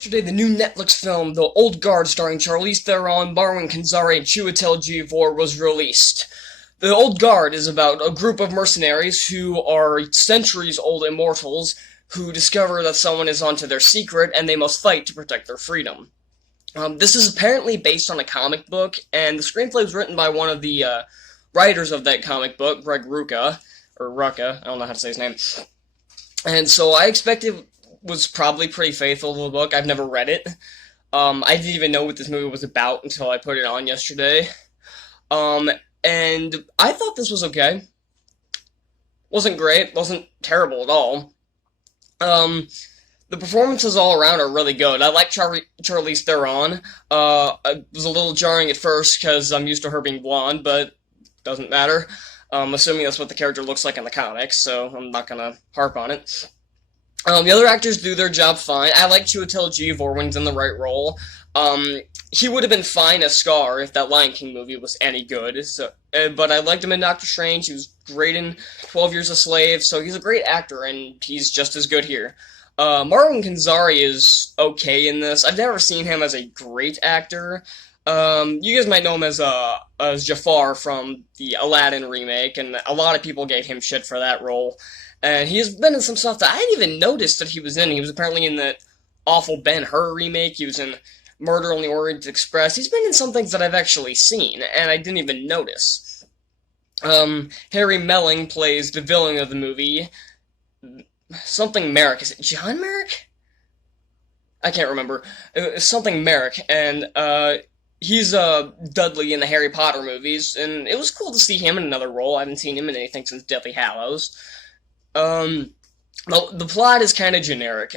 Today, the new Netflix film, The Old Guard, starring Charlize Theron, Marwan Kenzari, and Chiwetel Ejiofor, was released. The Old Guard is about a group of mercenaries who are centuries-old immortals who discover that someone is onto their secret and they must fight to protect their freedom. This is apparently based on a comic book, and the screenplay was written by one of the writers of that comic book, Greg Rucka, or Rucka, I don't know how to say his name. And so I expect it was probably pretty faithful to the book. I've never read it. I didn't even know what this movie was about until I put it on yesterday. And I thought this was okay. Wasn't great, wasn't terrible at all. The performances all around are really good. I like Charlize Theron. It was a little jarring at first because I'm used to her being blonde, but doesn't matter. Assuming that's what the character looks like in the comics, so I'm not gonna harp on it. The other actors do their job fine. I like Chiwetel Ejiofor when he's in the right role. He would have been fine as Scar if that Lion King movie was any good. So, but I liked him in Doctor Strange. He was great in 12 Years a Slave, so he's a great actor, and he's just as good here. Marwan Kenzari is okay in this. I've never seen him as a great actor. You guys might know him as Jafar from the Aladdin remake, and a lot of people gave him shit for that role. And he has been in some stuff that I didn't even notice that he was in. He was apparently in that awful Ben-Hur remake. He was in Murder on the Orient Express. He's been in some things that I've actually seen, and I didn't even notice. Harry Melling plays the villain of the movie. Something Merrick. Is it John Merrick? I can't remember. It's something Merrick, and he's Dudley in the Harry Potter movies, and it was cool to see him in another role. I haven't seen him in anything since Deathly Hallows. The plot is kind of generic.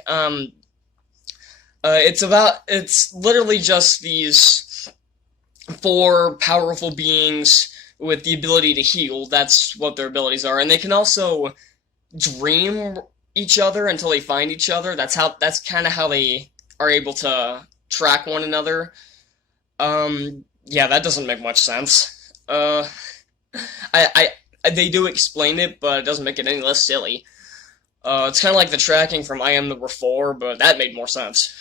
It's literally just these four powerful beings with the ability to heal. That's what their abilities are, and they can also dream each other until they find each other. That's kind of how they are able to track one another. Yeah, that doesn't make much sense. They do explain it, but it doesn't make it any less silly. It's kind of like the tracking from I Am Number 4, but that made more sense.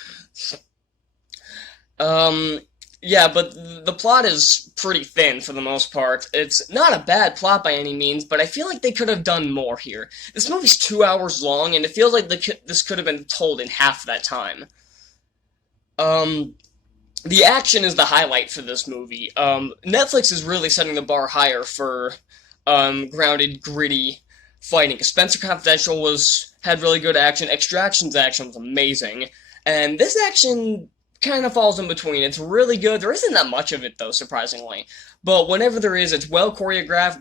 Yeah, but the plot is pretty thin for the most part. It's not a bad plot by any means, but I feel like they could have done more here. This movie's 2 hours long, and it feels like this could have been told in half that time. The action is the highlight for this movie. Netflix is really setting the bar higher for grounded, gritty fighting. Spencer Confidential had really good action. Extraction's action was amazing. And this action kind of falls in between. It's really good. There isn't that much of it, though, surprisingly. But whenever there is, it's well choreographed.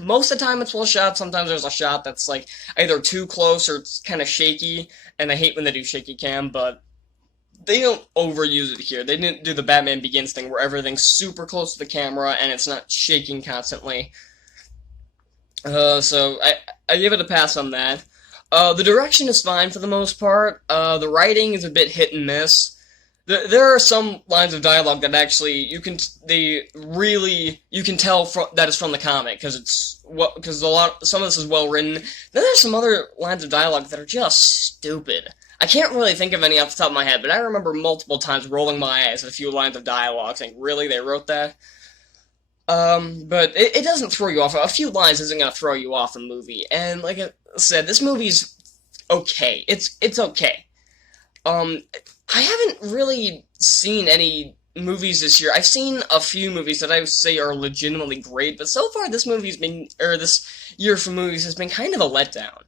Most of the time it's well shot. Sometimes there's a shot that's like either too close or it's kind of shaky. And I hate when they do shaky cam, but they don't overuse it here. They didn't do the Batman Begins thing where everything's super close to the camera and it's not shaking constantly. So I give it a pass on that. The direction is fine for the most part. The writing is a bit hit and miss. There are some lines of dialogue that actually you can tell that it's from the comic because some of this is well written. Then there's some other lines of dialogue that are just stupid. I can't really think of any off the top of my head, but I remember multiple times rolling my eyes at a few lines of dialogue, saying, "Really, they wrote that?" But it doesn't throw you off. A few lines isn't going to throw you off a movie. And like I said, this movie's okay. It's okay. I haven't really seen any movies this year. I've seen a few movies that I would say are legitimately great, but so far this year for movies has been kind of a letdown.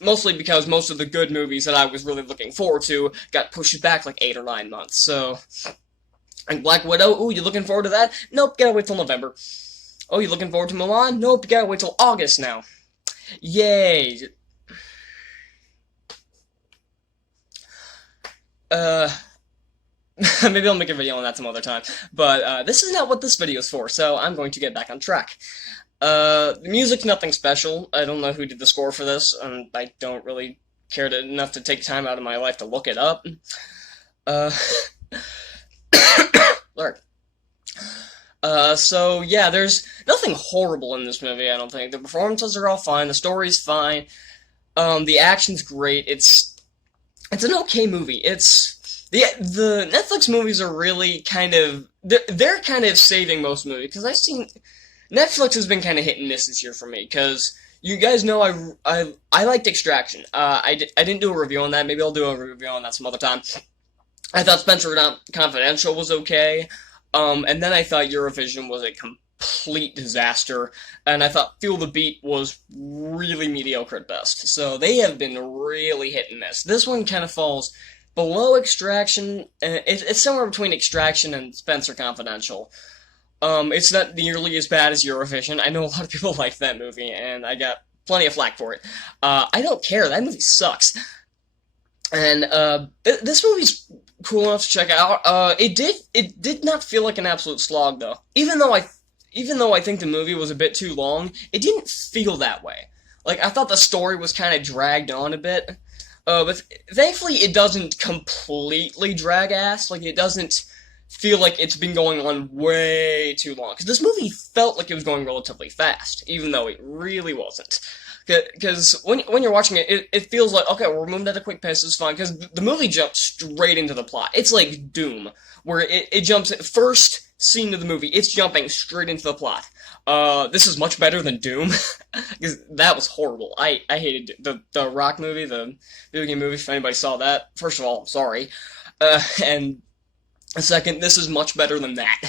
Mostly because most of the good movies that I was really looking forward to got pushed back like 8 or 9 months. So, like Black Widow, ooh, you looking forward to that? Nope, gotta wait till November. Oh, you looking forward to Milan? Nope, you gotta wait till August now. Yay. Maybe I'll make a video on that some other time. But, this is not what this video is for, so I'm going to get back on track. The music's nothing special. I don't know who did the score for this, and I don't really care enough to take time out of my life to look it up. Lord. So yeah, there's nothing horrible in this movie, I don't think. The performances are all fine, the story's fine, the action's great, it's It's an okay movie. The Netflix movies are really kind of they're kind of saving most movies because I've seen Netflix has been kind of hit and miss this year for me because you guys know I liked Extraction. I didn't do a review on that. Maybe I'll do a review on that some other time. I thought Spencer Confidential was okay. And then I thought Eurovision was a complete disaster, and I thought Feel the Beat was really mediocre at best. So they have been really hit and miss. This one kind of falls below Extraction. It's somewhere between Extraction and Spencer Confidential. It's not nearly as bad as Eurovision. I know a lot of people like that movie, and I got plenty of flack for it. I don't care. That movie sucks. And this movie's cool enough to check out. It did not feel like an absolute slog though. Even though I think the movie was a bit too long, it didn't feel that way. Like I thought the story was kind of dragged on a bit. But thankfully it doesn't completely drag ass. Like it doesn't feel like it's been going on way too long. Because this movie felt like it was going relatively fast, even though it really wasn't. Because when you're watching it, it feels like, okay, we're moving at a quick pace, it's fine. Because the movie jumps straight into the plot. It's like Doom, where it jumps at first scene of the movie, it's jumping straight into the plot. This is much better than Doom. Because that was horrible. I hated the Rock movie, the video game movie, if anybody saw that. First of all, sorry. And second, this is much better than that.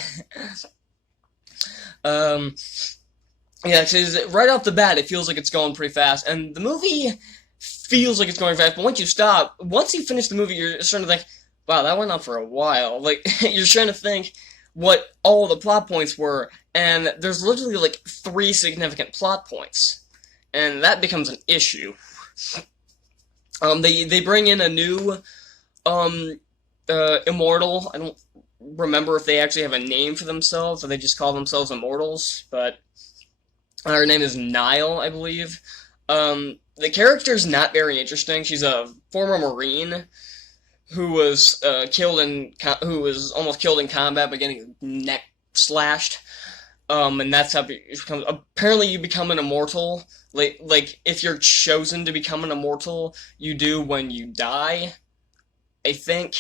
Yeah, because right off the bat, it feels like it's going pretty fast, and the movie feels like it's going fast, but once you finish the movie, you're starting to think, wow, that went on for a while. Like, you're trying to think what all the plot points were, and there's literally, like, 3 significant plot points, and that becomes an issue. They bring in a new, immortal. I don't remember if they actually have a name for themselves, or they just call themselves immortals, but her name is Nile, I believe. The character's not very interesting. She's a former Marine who was who was almost killed in combat by getting her neck slashed. And that's how apparently you become an immortal. Like if you're chosen to become an immortal, you do when you die. I think.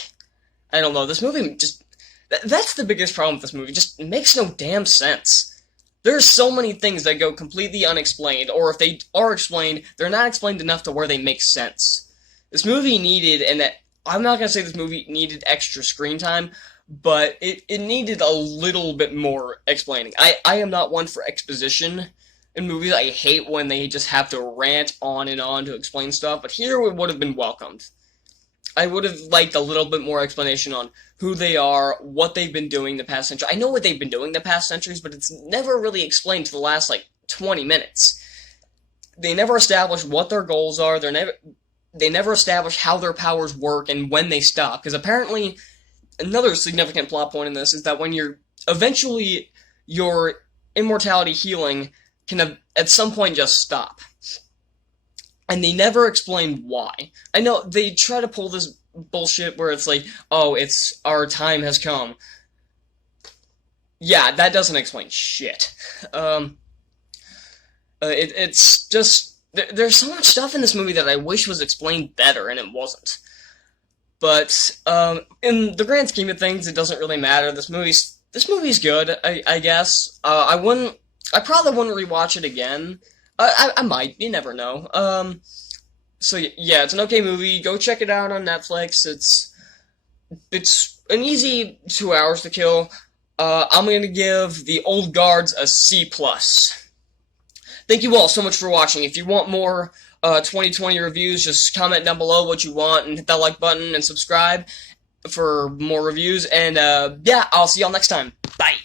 I don't know. This movie just that's the biggest problem with this movie. It just makes no damn sense. There's so many things that go completely unexplained, or if they are explained, they're not explained enough to where they make sense. This movie needed, I'm not gonna say this movie needed extra screen time, but it needed a little bit more explaining. I am not one for exposition in movies. I hate when they just have to rant on and on to explain stuff, but here it would have been welcomed. I would have liked a little bit more explanation on who they are, what they've been doing the past century. I know what they've been doing the past centuries, but it's never really explained to the last, 20 minutes. They never establish what their goals are, they never establish how their powers work and when they stop, because apparently, another significant plot point in this is that when eventually, your immortality healing can at some point just stop. And they never explain why. I know they try to pull this bullshit where it's like, oh, it's our time has come. Yeah, that doesn't explain shit. It's just there's so much stuff in this movie that I wish was explained better, and it wasn't. But in the grand scheme of things, it doesn't really matter. This movie's good, I guess. I probably wouldn't rewatch it again. I might. You never know. So yeah, it's an okay movie. Go check it out on Netflix. It's an easy 2 hours to kill. I'm gonna give The Old Guards a C+. Thank you all so much for watching. If you want more 2020 reviews, just comment down below what you want and hit that like button and subscribe for more reviews. And yeah, I'll see y'all next time. Bye.